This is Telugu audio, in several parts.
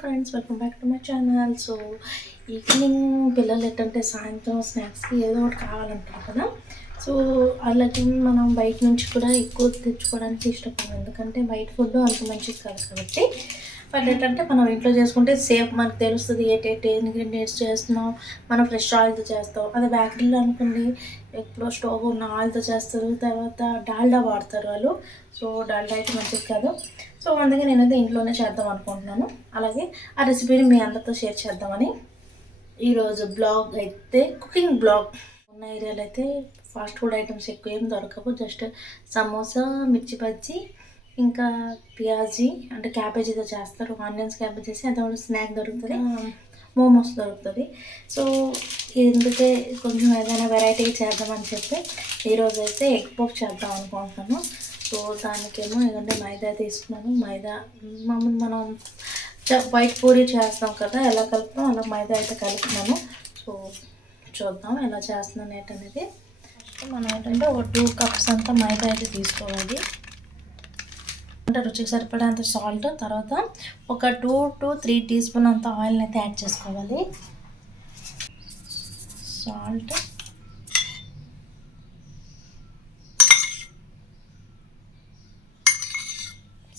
Friends, welcome back to my channel. So evening పిల్లలు ఏంటంటే సాయంత్రం స్నాక్స్కి ఏదో ఒకటి కావాలంటారు కదా. సో అలాగే మనం బయట నుంచి కూడా ఎక్కువ తెచ్చుకోవడానికి ఇష్టపడము, ఎందుకంటే బయట ఫుడ్ అంత మంచిది కాదు కాబట్టి. బట్ ఏంటంటే మనం ఇంట్లో చేసుకుంటే సేఫ్, మనకు తెలుస్తుంది ఏ ఇంగ్రీడియంట్స్ చేస్తున్నాం. మనం ఫ్రెష్ ఆయిల్తో చేస్తాం. అదే బేకరీలో అనుకోండి, ఎప్పుడో స్టవ్ ఉన్న ఆయిల్తో చేస్తారు, తర్వాత డాల్డా వాడతారు వాళ్ళు. సో డాల్డా అయితే మంచిది కాదు. సో అందుకే నేనైతే ఇంట్లోనే చేద్దాం అనుకుంటున్నాను. అలాగే ఆ రెసిపీని మీ అందరితో షేర్ చేద్దామని ఈరోజు బ్లాగ్ అయితే కుకింగ్ బ్లాగ్. ఉన్న ఏరియాలో అయితే ఫాస్ట్ ఫుడ్ ఐటమ్స్ ఎక్కువ ఏం దొరకవు. జస్ట్ సమోసా, మిర్చి బజ్జీ, ఇంకా పియాజీ అంటే క్యాబేజీతో చేస్తారు. ఆనియన్స్ క్యాబేజ్ చేసి అది కూడా స్నాక్ దొరుకుతుంది, మోమోస్ దొరుకుతుంది. సో ఎందుకే కొంచెం ఏదైనా వెరైటీ చేద్దామని చెప్పి ఈరోజు అయితే ఎగ్ పఫ్ చేద్దాం అనుకుంటున్నాను. సో దానికేమో ఏదంటే మైదా తీసుకున్నాను. మైదా మామూలు మనం వైట్ పూరి చేస్తాం కదా, ఎలా కలుపుతాం అలా మైదా అయితే కలుపుతున్నాను. సో చూద్దాం ఎలా చేస్తున్నాను ఏంటనేది. ఫస్ట్ మనం ఏంటంటే ఒక 2 కప్స్ అంతా మైదా అయితే తీసుకోవాలి. అంటే రుచికి సరిపడేంత సాల్ట్, తర్వాత ఒక 2 to 3 టీ స్పూన్ అంత ఆయిల్ని అయితే యాడ్ చేసుకోవాలి. సాల్ట్,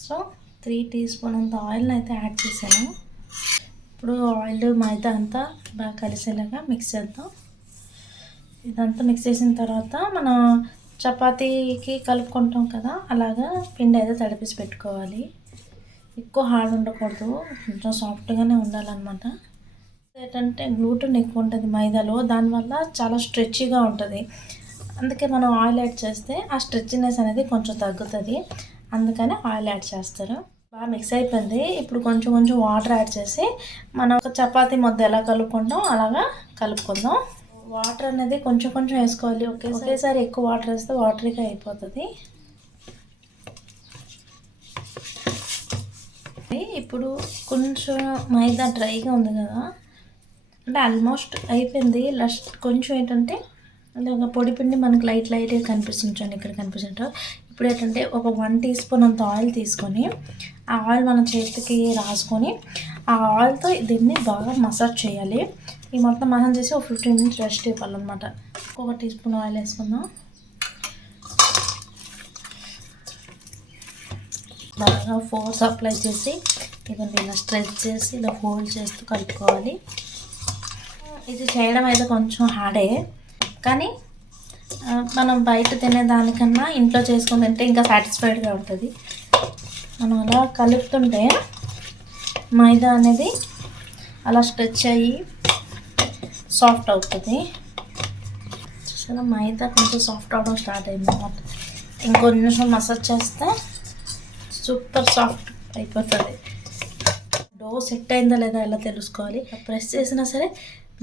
సో 3 టీ స్పూన్ అంత ఆయిల్ని అయితే యాడ్ చేశాను. ఇప్పుడు ఆయిల్ మైదా అంతా బాగా కలిసేలాగా మిక్స్ చేద్దాం. ఇదంతా మిక్స్ చేసిన తర్వాత మనం చపాతీకి కలుపుకుంటాం కదా, అలాగా పిండి అయితే తడిపేసి పెట్టుకోవాలి. ఎక్కువ హార్డ్ ఉండకూడదు, కొంచెం సాఫ్ట్గానే ఉండాలన్నమాట. ఏంటంటే గ్లూటెన్ ఎక్కువ ఉంటుంది మైదాలో, దానివల్ల చాలా స్ట్రెచ్గా ఉంటుంది. అందుకే మనం ఆయిల్ యాడ్ చేస్తే ఆ స్ట్రెచ్నెస్ అనేది కొంచెం తగ్గుతుంది. అందుకని ఆయిల్ యాడ్ చేస్తారు. బాగా మిక్స్ అయిపోయింది. ఇప్పుడు కొంచెం కొంచెం వాటర్ యాడ్ చేసి మనం ఒక చపాతీ ముద్ద ఎలా కలుపుకుంటాం అలాగా కలుపుకుందాం. వాటర్ అనేది కొంచెం కొంచెం వేసుకోవాలి. ఒకేసారి ఎక్కువ వాటర్ వేస్తే వాటరీగా అయిపోతుంది. ఇప్పుడు కొంచెం మైదా డ్రైగా ఉంది కదా, అంటే ఆల్మోస్ట్ అయిపోయింది. లాస్ట్ కొంచెం ఏంటంటే అలాగ పొడి పిండి మనకు లైట్గా కనిపిస్తుంది, చూడండి ఇక్కడ కనిపిస్తుంటారు. ఇప్పుడు ఏంటంటే ఒక 1 టీ స్పూన్ అంత ఆయిల్ తీసుకొని ఆ ఆయిల్ మన చేతికి రాసుకొని ఆ ఆయిల్తో దీన్ని బాగా మసాజ్ చేయాలి. ఈ మొత్తం మసాజ్ చేసి ఒక 15 minutes రెస్ట్ ఇవ్వాలన్నమాట. ఒక టీ స్పూన్ ఆయిల్ వేసుకుందాం. బాగా ఫోర్స్ అప్లై చేసి ఇవన్నీ ఇలా స్ట్రెచ్ చేసి ఇలా ఫోల్డ్ చేస్తూ కలుపుకోవాలి. ఇది చేయడం అయితే కొంచెం హార్డే, కానీ మనం బయట తినేదానికన్నా ఇంట్లో చేసుకుని తింటే ఇంకా సాటిస్ఫైడ్గా ఉంటుంది. మనం అలా కలుపుతుంటే మైదా అనేది అలా స్ట్రెచ్ అయ్యి సాఫ్ట్ అవుతుంది. చూసారా, మైదా కొంచెం సాఫ్ట్ అవడం స్టార్ట్ అయింది అన్నమాట. ఇంకో నిమిషం మసాజ్ చేస్తే సూపర్ సాఫ్ట్ అయిపోతుంది. డో సెట్ అయిందా లేదా ఎలా తెలుసుకోవాలి? ప్రెస్ చేసినా సరే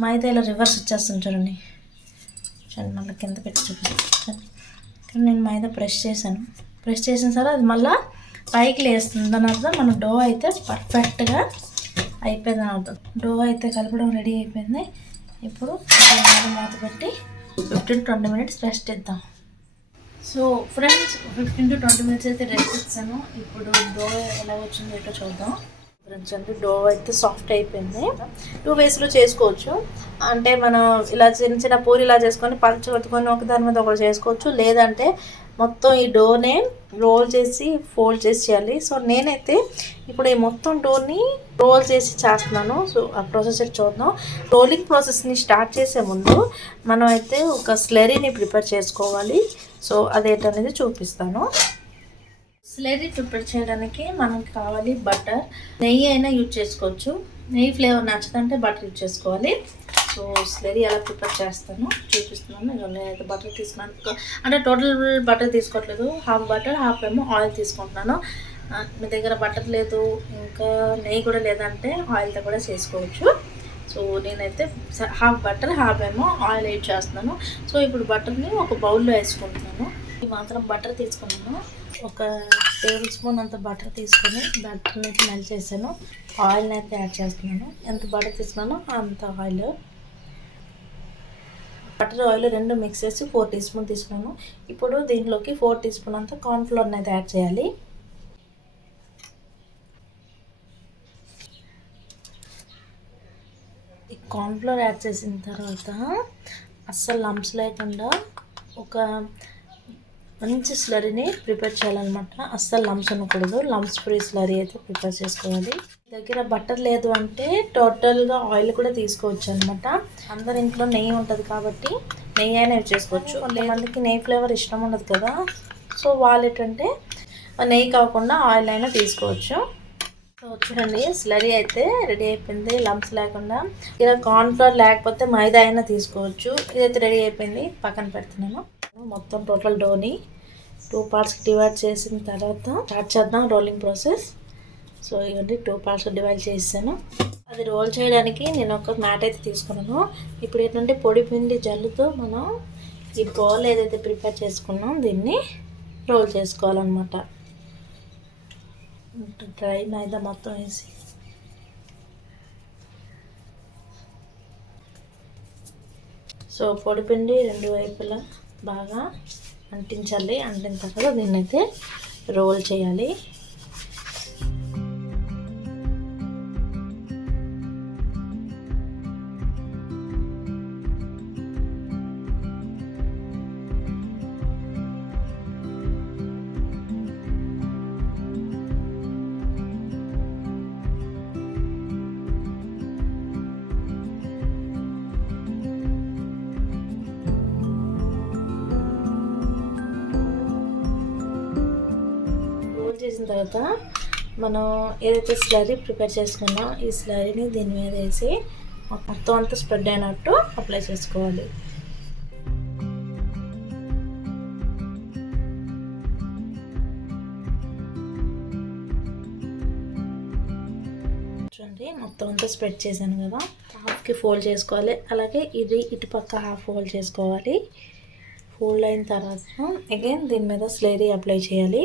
మైదా ఇలా రివర్స్ వచ్చేస్తుంది, చూడండి. మళ్ళీ కింద పెట్టి చూపిస్తాను. కానీ నేను మైదా ప్రెస్ చేసిన సరే అది మళ్ళీ పైకి లేస్తుంది. దాని అర్థం మన డో అయితే పర్ఫెక్ట్గా అయిపోయింది అని అర్థం. డో అయితే కలపడం రెడీ అయిపోయింది. ఇప్పుడు మూత పెట్టి 15-20 minutes రెస్ట్ ఇద్దాం. సో ఫ్రెండ్స్, 15 to 20 minutes అయితే రెస్ట్ ఇస్తాను. ఇప్పుడు డో ఎలా వచ్చిందో ఏంటో చూద్దాం. ఫ్రెండ్స్ అంటే డో అయితే సాఫ్ట్ అయిపోయింది. 2 waysలో చేసుకోవచ్చు. అంటే మనం ఇలా చిన్న చిన్న పూరి ఇలా చేసుకొని పలుచగొట్టుకొని ఒకదాని మీద ఒకటి చేసుకోవచ్చు. లేదంటే మొత్తం ఈ డోనే రోల్ చేసి ఫోల్డ్ చేసి చేయాలి. సో నేనైతే ఇప్పుడు ఈ మొత్తం డోని రోల్ చేసి చేస్తున్నాను. సో ఆ ప్రాసెస్ చూద్దాం. రోలింగ్ ప్రాసెస్ని స్టార్ట్ చేసే ముందు మనం అయితే ఒక స్లరీని ప్రిపేర్ చేసుకోవాలి. సో అదేంటనేది చూపిస్తాను. స్లరీ ప్రిపేర్ చేయడానికి మనకు కావాలి బటర్, నెయ్యి అయినా యూజ్ చేసుకోవచ్చు. నెయ్యి ఫ్లేవర్ నచ్చదంటే బటర్ యూజ్ చేసుకోవాలి. సో స్లరీ ఎలా ప్రిపేర్ చేస్తాను చూపిస్తున్నాను. నేనైతే బటర్ తీసుకున్నాను, అంటే టోటల్ బటర్ తీసుకోవట్లేదు. హాఫ్ బటర్, హాఫ్ ఏమో ఆయిల్ తీసుకుంటున్నాను. మీ దగ్గర బటర్ లేదు, ఇంకా నెయ్యి కూడా లేదంటే ఆయిల్తో కూడా చేసుకోవచ్చు. సో నేనైతే హాఫ్ బటర్, హాఫ్ ఏమో ఆయిల్ యూజ్ చేస్తున్నాను. సో ఇప్పుడు బటర్ని ఒక బౌల్లో వేసుకుంటున్నాను. ఈ మాత్రం బటర్ తీసుకున్నాను. ఒక టేబుల్ స్పూన్ అంత బటర్ తీసుకొని బటర్ని అయితే మెల్ట్ చేశాను. ఆయిల్ని అయితే యాడ్ చేస్తున్నాను. ఎంత బటర్ తీసుకున్నానో అంత ఆయిల్, బటర్ ఆయిల్ రెండు మిక్స్ చేసి 4 టీ స్పూన్ తీసుకున్నాను. ఇప్పుడు దీంట్లోకి 4 టీ స్పూన్ అంత కార్న్ఫ్లోర్ని అయితే యాడ్ చేయాలి. ఈ కార్న్ఫ్లోర్ యాడ్ చేసిన తర్వాత అస్సలు లంప్స్ లేకుండా ఒక మంచి స్లరీని ప్రిపేర్ చేయాలన్నమాట. అస్సలు లంప్స్ ఉండకూడదు. లంప్స్ ఫ్రీ స్లరీ అయితే ప్రిపేర్ చేసుకోవాలి. దగ్గర బటర్ లేదు అంటే టోటల్గా ఆయిల్ కూడా తీసుకోవచ్చు అనమాట. అందరి ఇంట్లో నెయ్యి ఉంటుంది కాబట్టి నెయ్యి అయినా యూజ్ చేసుకోవచ్చు. కొంతమందికి నెయ్యి ఫ్లేవర్ ఇష్టం ఉండదు కదా, సో వాళ్ళు ఏంటంటే నెయ్యి కాకుండా ఆయిల్ అయినా తీసుకోవచ్చు. సో చూడండి, స్లరీ అయితే రెడీ అయిపోయింది లంప్స్ లేకుండా. ఇలా కార్న్ఫ్లోర్ లేకపోతే మైదా అయినా తీసుకోవచ్చు. ఇదైతే రెడీ అయిపోయింది, పక్కన పెడుతున్నాను. మొత్తం టోటల్ డోని 2 పార్ట్స్కి డివైడ్ చేసిన తర్వాత స్టార్ట్ చేద్దాం రోలింగ్ ప్రాసెస్. సో ఇవన్నీ 2 పార్ట్స్ డివైడ్ చేసాను. అది రోల్ చేయడానికి నేను ఒక మ్యాట్ అయితే తీసుకున్నాను. ఇప్పుడు ఏంటంటే పొడి పిండి జల్లుతో మనం ఈ బాల్ ఏదైతే ప్రిపేర్ చేసుకున్నాం దీన్ని రోల్ చేసుకోవాలన్నమాట. డ్రై మైదా మొత్తం వేసి సో పొడిపిండి 2 వైపులా బాగా అంటించాలి. అంటిన తర్వాత దీన్ని అయితే రోల్ చేయాలి. చేసిన తర్వాత మనం ఏదైతే స్లరీ ప్రిపేర్ చేసుకున్నామో ఈ స్లరీని దీని మీద వేసి మొత్తం అంతా స్ప్రెడ్ అయినట్టు అప్లై చేసుకోవాలి. చూడండి, మొత్తం అంతా స్ప్రెడ్ చేశాను కదా, హాఫ్కి ఫోల్డ్ చేసుకోవాలి. అలాగే ఇది ఇటుపక్క హాఫ్ ఫోల్డ్ చేసుకోవాలి. ఫోల్డ్ అయిన తర్వాత అగైన్ దీని మీద స్లరీ అప్లై చేయాలి.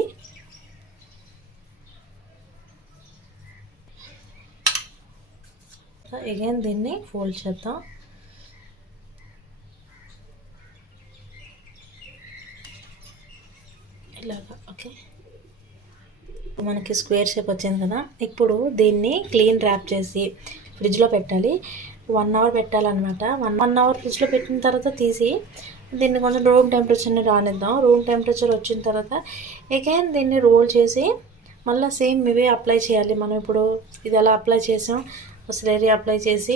అగైన్ దీన్ని ఫోల్డ్ చేద్దాం. ఇలాగా ఓకే, మనకి స్క్వేర్ షేప్ వచ్చింది కదా. ఇప్పుడు దీన్ని క్లీన్ ర్యాప్ చేసి ఫ్రిడ్జ్లో పెట్టాలి. 1 అవర్ పెట్టాలన్నమాట. 1 అవర్ ఫ్రిడ్జ్లో పెట్టిన తర్వాత తీసి దీన్ని కొంచెం రూమ్ టెంపరేచర్ని రానిద్దాం. రూమ్ టెంపరేచర్ వచ్చిన తర్వాత అగైన్ దీన్ని రోల్ చేసి మళ్ళీ సేమ్ ఇవే అప్లై చేయాలి. మనం ఇప్పుడు ఇది ఎలా అప్లై చేసాం, స్లరీ అప్లై చేసి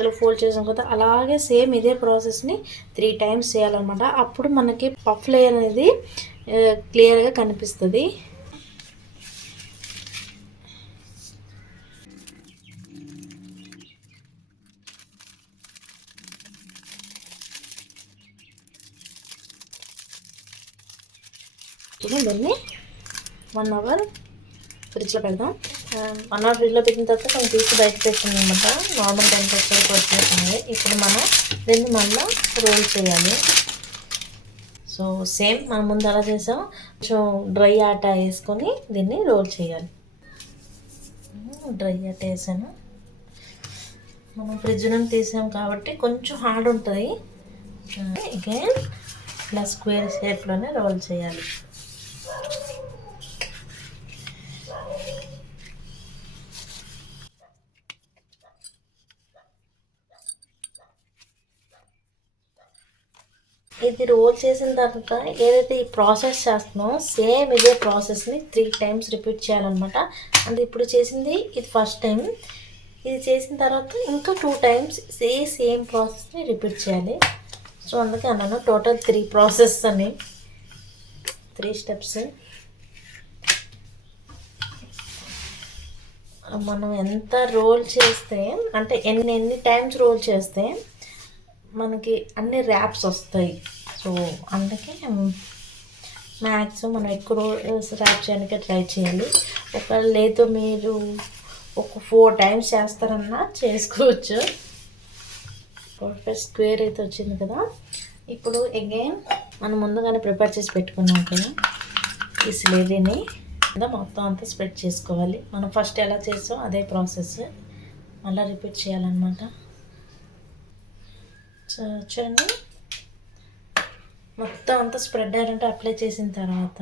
ఇలా ఫోల్డ్ చేసాం కదా, అలాగే సేమ్ ఇదే ప్రాసెస్ని 3 టైమ్స్ చేయాలన్నమాట. అప్పుడు మనకి పఫ్ లేయర్ అనేది క్లియర్గా కనిపిస్తుంది. దీన్ని 1 అవర్ ఫ్రిడ్జ్లో పెడదాం. 1 అవర్ ఫ్రిడ్జ్లో పెట్టిన తర్వాత కొంచెం తీసి బయట పెట్టింది అనమాట. నార్మల్ టెంపరేచర్కి వచ్చేసింది. ఇప్పుడు మనం దీన్ని మళ్ళీ రోల్ చేయాలి. సో సేమ్ మనం ముందు అలా చేసాం, కొంచెం డ్రై ఆట వేసుకొని దీన్ని రోల్ చేయాలి. డ్రై ఆట వేసాను. మనం ఫ్రిడ్జ్ నుండి తీసాం కాబట్టి కొంచెం హార్డ్ ఉంటుంది. అగైన్ ఇలా స్క్వేర్ షేప్లోనే రోల్ చేయాలి. ఇది రోల్ చేసిన తర్వాత ఏదైతే ఈ ప్రాసెస్ చేస్తున్నామో సేమ్ ఇదే ప్రాసెస్ని 3 టైమ్స్ రిపీట్ చేయాలన్నమాట. అంటే ఇప్పుడు చేసింది ఇది ఫస్ట్ టైం. ఇది చేసిన తర్వాత ఇంకా 2 టైమ్స్ సేమ్ ప్రాసెస్ని రిపీట్ చేయాలి. సో అందుకే అన్నాను టోటల్ 3 ప్రాసెస్ అని, 3 స్టెప్స్. మనం ఎంత రోల్ చేస్తే అంటే ఎన్ని టైమ్స్ రోల్ చేస్తే మనకి అన్ని ర్యాప్స్ వస్తాయి. సో అందుకే మ్యాక్సిమం మనం ఎక్కువ ర్యాప్ చేయడానికి ట్రై చేయాలి. ఒకవేళ లేదు మీరు ఒక 4 టైమ్స్ చేస్తారన్నా చేసుకోవచ్చు. పర్ఫెక్ట్ స్క్వేర్ అయితే వచ్చింది కదా. ఇప్పుడు అగైన్ మనం ముందుగానే ప్రిపేర్ చేసి పెట్టుకున్నాం కదా ఈ స్లరీని మొత్తం అంతా స్ప్రెడ్ చేసుకోవాలి. మనం ఫస్ట్ ఎలా చేసాం అదే ప్రాసెస్ మళ్ళీ రిపీట్ చేయాలన్నమాట. చూడండి, మొత్తం అంతా స్ప్రెడ్ అయ్యారంటే అప్లై చేసిన తర్వాత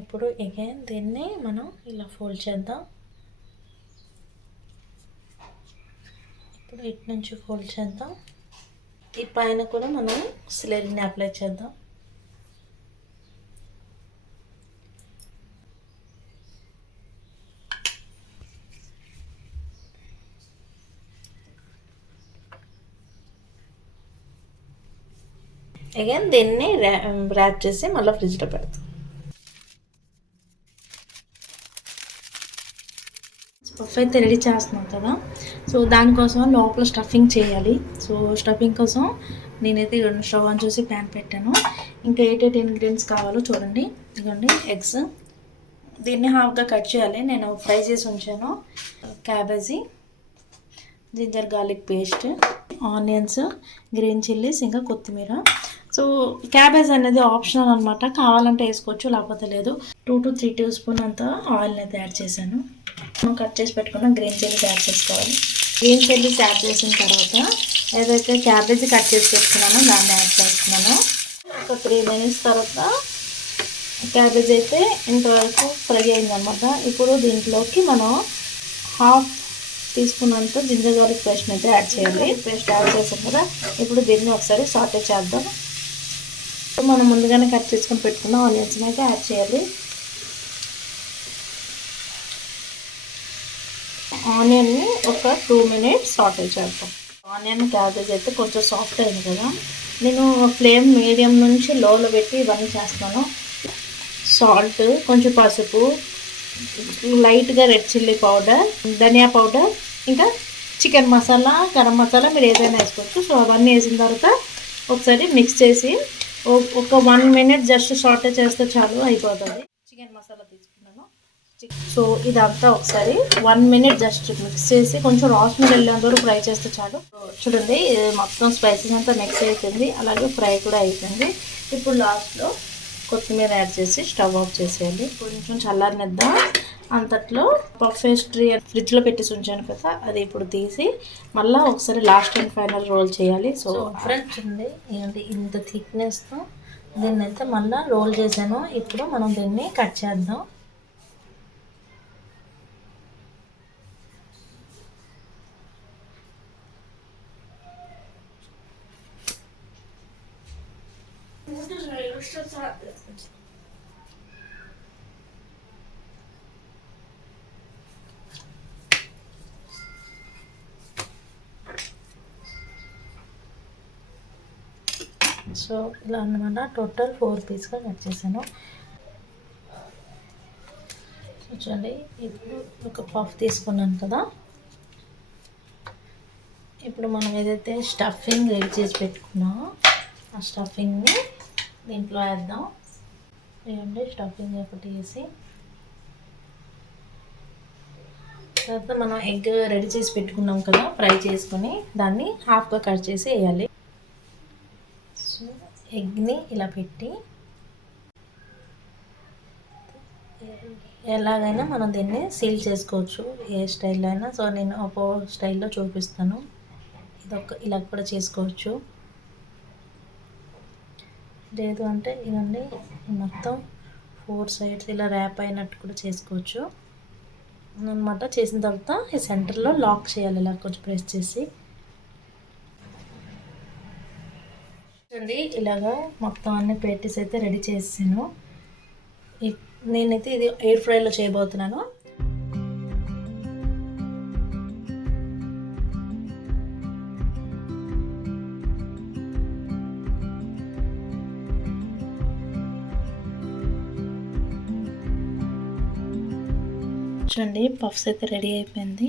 ఇప్పుడు అగైన్ దీన్ని మనం ఇలా ఫోల్డ్ చేద్దాం. ఇప్పుడు ఇటు నుంచి ఫోల్డ్ చేద్దాం. ఈ పైన కూడా మనం సిలరీని అప్లై చేద్దాం. అగైన్ దీన్ని ర్యాప్ చేసి మళ్ళీ ఫ్రిడ్జ్లో పెడతాం. పఫ్ అయితే రెడీ చేస్తున్నాం కదా, సో దానికోసం లోపల స్టఫింగ్ చేయాలి. సో స్టఫింగ్ కోసం నేనైతే స్టవ్ ఆన్ చేసి ప్యాన్ పెట్టాను. ఇంకా 8 ఇంగ్రీడియంట్స్ కావాలో చూడండి. ఇదిగోండి ఎగ్స్, దీన్ని హాఫ్గా కట్ చేయాలి. నేను ఫ్రై చేసి ఉంచాను. Cabbage, ginger garlic paste, onions, green chillies, ఇంకా కొత్తిమీర. సో క్యాబేజ్ అనేది ఆప్షనల్ అనమాట, కావాలంటే వేసుకోవచ్చు లేకపోతే లేదు. 2 to 3 tablespoons అంత ఆయిల్ని అయితే యాడ్ చేశాను. మనం కట్ చేసి పెట్టుకున్న గ్రీన్ చిల్లీస్ యాడ్ చేసుకోవాలి. గ్రీన్ చిల్లీస్ యాడ్ చేసిన తర్వాత ఏదైతే క్యాబేజీ కట్ చేసి పెట్టుకున్నానో దాన్ని యాడ్ చేస్తున్నాను. ఒక 3 minutes తర్వాత క్యాబేజ్ అయితే ఇంతవరకు ఫ్రై అయిందనమాట. ఇప్పుడు దీంట్లోకి మనం 1/2 teaspoon జింజర్ గార్లిక్ పేస్ట్ అయితే యాడ్ చేయాలి. పేస్ట్ యాడ్ చేసాం కదా, ఇప్పుడు దీన్ని ఒకసారి సాటే చేద్దాం. మనం ముందుగానే కట్ చేసుకొని పెట్టుకున్న ఆనియన్స్ని అయితే యాడ్ చేయాలి. ఆనియన్ని ఒక 2 minutes సాటే చేద్దాం. ఆనియన్ క్యాబేజ్ అయితే కొంచెం సాఫ్ట్ అయింది కదా, నేను ఫ్లేమ్ మీడియం నుంచి లోలో పెట్టి ఇవన్నీ చేస్తున్నాను. సాల్ట్, కొంచెం పసుపు, లైట్గా రెడ్ చిల్లీ పౌడర్, ధనియా పౌడర్, ఇంకా చికెన్ మసాలా, గరం మసాలా మీరు ఏదైనా వేసుకోవచ్చు. సో అవన్నీ వేసిన తర్వాత ఒకసారి మిక్స్ చేసి ఒక 1 minute జస్ట్ సాటే చేస్తే చాలు, అయిపోతుంది. చికెన్ మసాలా తీసుకున్నాను. సో ఇదంతా ఒకసారి 1 minute జస్ట్ మిక్స్ చేసి కొంచెం రాస్మెల్ వెళ్ళేంత వరకు ఫ్రై చేస్తే చాలు. చూడండి మొత్తం స్పైసెస్ అంతా మిక్స్ అయిపోయింది, అలాగే ఫ్రై కూడా అయిపోయింది. ఇప్పుడు లాస్ట్లో కొత్తిమీర యాడ్ చేసి స్టవ్ ఆఫ్ చేసేయాలి. కొంచెం చల్లారనిద్దాం. అంతట్లో పఫ్ పేస్ట్రీ ఫ్రిడ్జ్లో పెట్టేసి ఉంచాను కదా, అది ఇప్పుడు తీసి మళ్ళీ ఒకసారి లాస్ట్ అండ్ ఫైనల్ రోల్ చేయాలి. సో ఫ్రెండ్స్ ఉంది ఏంటి ఇంత థిక్నెస్తో దీన్ని అయితే మళ్ళీ రోల్ చేశాను. ఇప్పుడు మనం దీన్ని కట్ చేద్దాం. సో ఇలా అన్నమాట, టోటల్ 4 పీస్గా కట్ చేశాను. చూడండి ఇప్పుడు ఒక పఫ్ తీసుకున్నాను కదా, ఇప్పుడు మనం ఏదైతే స్టఫింగ్ రెడీ చేసి పెట్టుకున్నామో ఆ స్టఫింగ్ని దీంట్లో వేద్దాం. వేయండి, స్టఫింగ్ ఒకటి వేసి తర్వాత మనం ఎగ్ రెడీ చేసి పెట్టుకున్నాం కదా, ఫ్రై చేసుకొని దాన్ని హాఫ్గా కట్ చేసి వేయాలి. సో ఎగ్ని ఇలా పెట్టి ఎలాగైనా మనం దీన్ని సీల్ చేసుకోవచ్చు, ఏ స్టైల్లో అయినా. సో నేను ఒక స్టైల్లో చూపిస్తాను, ఇలా కూడా చేసుకోవచ్చు. లేదు అంటే ఇవన్నీ మొత్తం 4 sides ఇలా ర్యాప్ అయినట్టు కూడా చేసుకోవచ్చు అన్నమాట. చేసిన తర్వాత ఈ సెంటర్లో లాక్ చేయాలి, ఇలా కొంచెం ప్రెస్ చేసి. చూడండి ఇలాగా మొత్తం అన్ని పేటీస్ అయితే రెడీ చేసాను. నేనైతే ఇది ఎయిర్ ఫ్రైలో చేయబోతున్నాను. చూడండి పఫ్స్ అయితే రెడీ అయిపోయింది.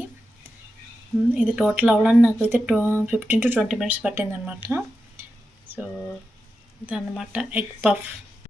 ఇది టోటల్ అవ్వడానికి నాకైతే 15 to 20 minutes పట్టింది అనమాట. సో ఇదన్నమాట ఎగ్ పఫ్.